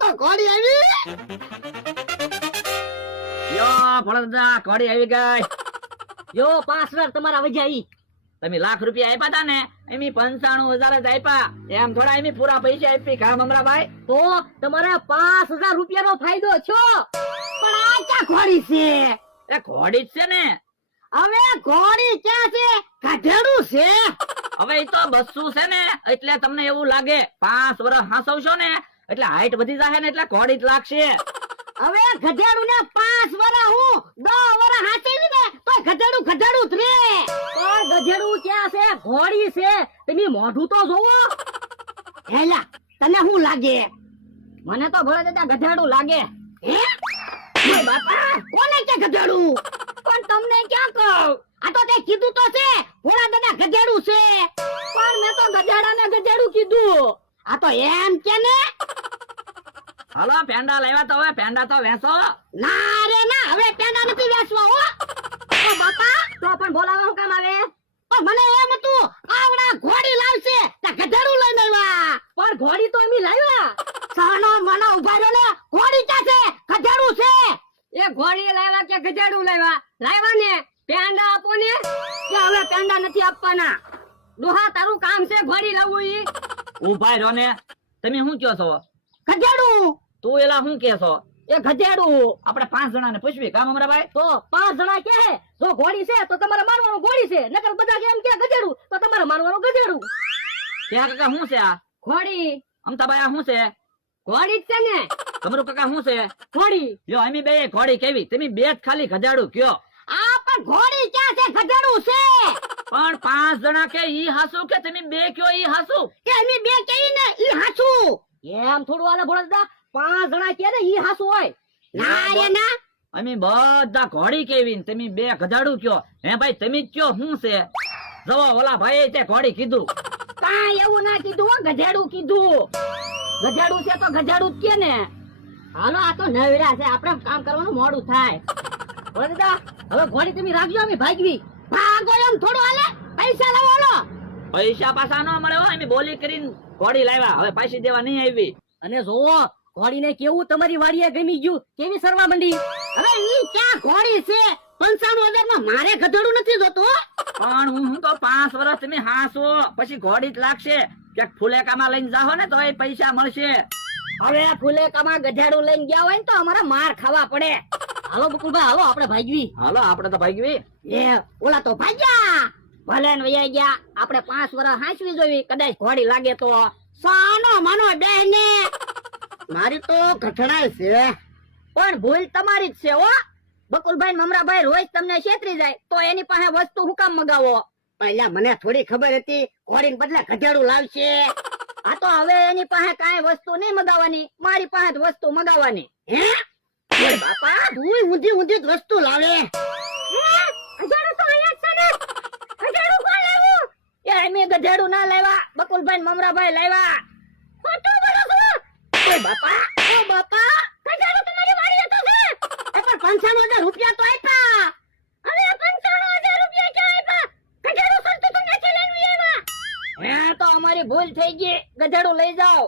તો ઘોડી આવી. યો ભળદા ઘોડી આવી ગઈ. યો 5000 તમારા વજ્યા ઈ. તમે લાખ રૂપિયા આપ્યા તા ને એમી 95,000 જ આપ્યા. એમ થોડા એમી પૂરા પૈસા આપી કા મમરાભાઈ? તો તમારે 5000 રૂપિયાનો ફાયદો છો. પણ આ ક્યાં ઘોડી છે? એ ઘોડી જ છે ને. હવે ઘોડી ક્યાં છે? ગધેડું છે. હવે ઈ તો બસ્સું છે ને એટલે તમને એવું લાગે. 5 વર્ષ હાંસવશો ને એટલે હાઈટ વધી જાય ને એટલે ઘોડી જ લાગશે. હવે ગધેડું ને 5 વર્ષ હું 10 વર્ષ હાચવી ને તો ગધેડું ગધેડું જ રે. પણ ગધેડું ક્યાં છે? ઘોડી છે. તમે મોઢું તો જોવો. હેલા તને શું લાગે? મને તો ભલે દાદા ગધેડું લાગે. હે ઓય બાપા કોને કે ગધેડું? પણ તમને ક્યાં કહું? આ તો તે કીધું તો છે ભોળા દાદા ગધેડું છે. પણ મેં તો ગધેડાને ગધેડું કીધું. આ તો એમ કે ને. હાલો પેંડા લાવ્યા તો હવે પેંડા તો વેચો. ના રે ના હવે પેંડા નથી વેચવા હો. ઓ બાપા તો પણ બોલાવા હું કામ આવે? પણ મને એમ હતું આવડા ઘોડી લાવશે તે ગધેડું લઈને આવ્યા. પણ ઘોડી તો એમી લાવ્યા. સાનો મનો ઉભા રહ્યો ને ઘોડી ક્યાં છે? ગધેડું છે. એ ઘોડી લાવ્યા કે ગધેડું લાવ્યા? લાવ્યા ને પેંડા આપો ને. કે હવે પેંડા નથી આપવાના. ડોહા તારું કામ છે ઘોડી લાવવું ઈ. ઉભા રહ્યો ને. તમે શું કહો છો? ગધેડું. તું એલા શું કહે છો? એ ગધેડું. આપણે 5 જણાને પૂછવી કા મમરાભાઈ? તો 5 જણા કે જો ઘોડી છે તો તમારે મારવાનું ઘોડી છે, નકર બધા કે એમ કે ગધેડું તો તમારે મારવાનું ગધેડું. ક્યાં કાકા શું છે આ? ઘોડી. અમતાભાઈ આ શું છે? ઘોડી જ છે ને. તમારું કાકા શું છે? ઘોડી. યો અમે બે ઘોડી કેવી? તમે બે જ ખાલી ગધાડું કયો. આ પણ ઘોડી ક્યાં છે? ગધેડું છે. પણ 5 જણા કે ઈ હાસુ કે તમે બે કયો ઈ હાસુ? કે અમે બે કઈ ને ઈ હાચું. એમ થોડું આલે ભોળા દાદા. 5 જણા કે ને ઈ હાસુ હોય. ના રે ના. અમે બધા ઘોડી કેવી ને તમે બે ગધાડું કયો. હે ભાઈ તમે જ કયો શું છે? જવો ઓલા ભાઈ તે ઘોડી કીધું. કાંઈ એવું ના કીધું હો, ગધેડું કીધું. ગધેડું છે તો ગધેડું જ કે ને. હાલો આ તો નવરા છે, આપણે કામ કરવાનું મોડું થાય. ભોળા દાદા હવે ઘોડી તમે રાખજો, અમે ભાગવી. ભાગો એમ થોડું હાલે. પૈસા લાવો. પૈસા પાછા ન મળે હો. અમે બોલી કરીને ઘોડી લાવ્યા. હવે પાછી દેવા નહીં આવી. અને જોવો ઘોડીને કેવું તમારી વાડીએ ગમી ગયું, કેવી સરવા મંડી. હવે ઈ ક્યાં ઘોડી છે? 95,000 માં મારે ગધેડું નથી જોતું હો. પણ હું તો 5 વર્ષ તમે હાંસો પછી ઘોડી જ લાગશે. ક્યાંક ફુલેકામાં લઈને જાહો ને તો એ પૈસા મળશે. હવે ફુલેકામાં ગધેડું લઈને ગયા હોય ને તો અમારે માર ખાવા પડે. હાલો બકુલભાઈ હાલો આપણે ભાગવી. હાલો આપણે તો ભાગવી. એ ઓલા તો ભાગ્યા. ભલે ને વયા ગયા. આપણે 5 વર્ષ હાંસવી જોવી, કદાચ ઘોડી લાગે તો. સાનો માનો બેને. મારી તો ઘટણાય છે. પણ ભૂલ તમારી જ છે હો. બકુલભાઈ ને મમરાભાઈ રોજ તમને છેતરી જાય તો એની પાસે વસ્તુ હું કામ મગાવો? પહેલા મને થોડી ખબર હતી ઘોડીને બદલે ગધેડું લાવશે. આ તો હવે એની પાસે કાંઈ વસ્તુ નહીં મગાવવાની, મારી પાસે જ વસ્તુ મગાવવાની. હે ઓય બાપા તું ઊંધી ઊંધી જ વસ્તુ લાવે. ગધેડું તો અહીંયા જ છે ને. ગધેડું કોણ લાવ્યું? એ અમે ગધેડું ના લાવ્યા, બકુલભાઈ ને મમરાભાઈ લાવ્યા. ખોટું બોલો છો. ઓય બાપા ઓ બાપા ગધેડું તમારી વાડીએ તો છે. એ પણ 95,000 રૂપિયા તો આપ્યા. હવે 95,000 રૂપિયા ક્યાં આપ્યા? ગધેડું સસ્તું તમને લઈને આવ્યા. હે તો અમારી ભૂલ થઈ ગઈ. ગધેડું લઈ જાઓ.